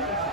Thank you.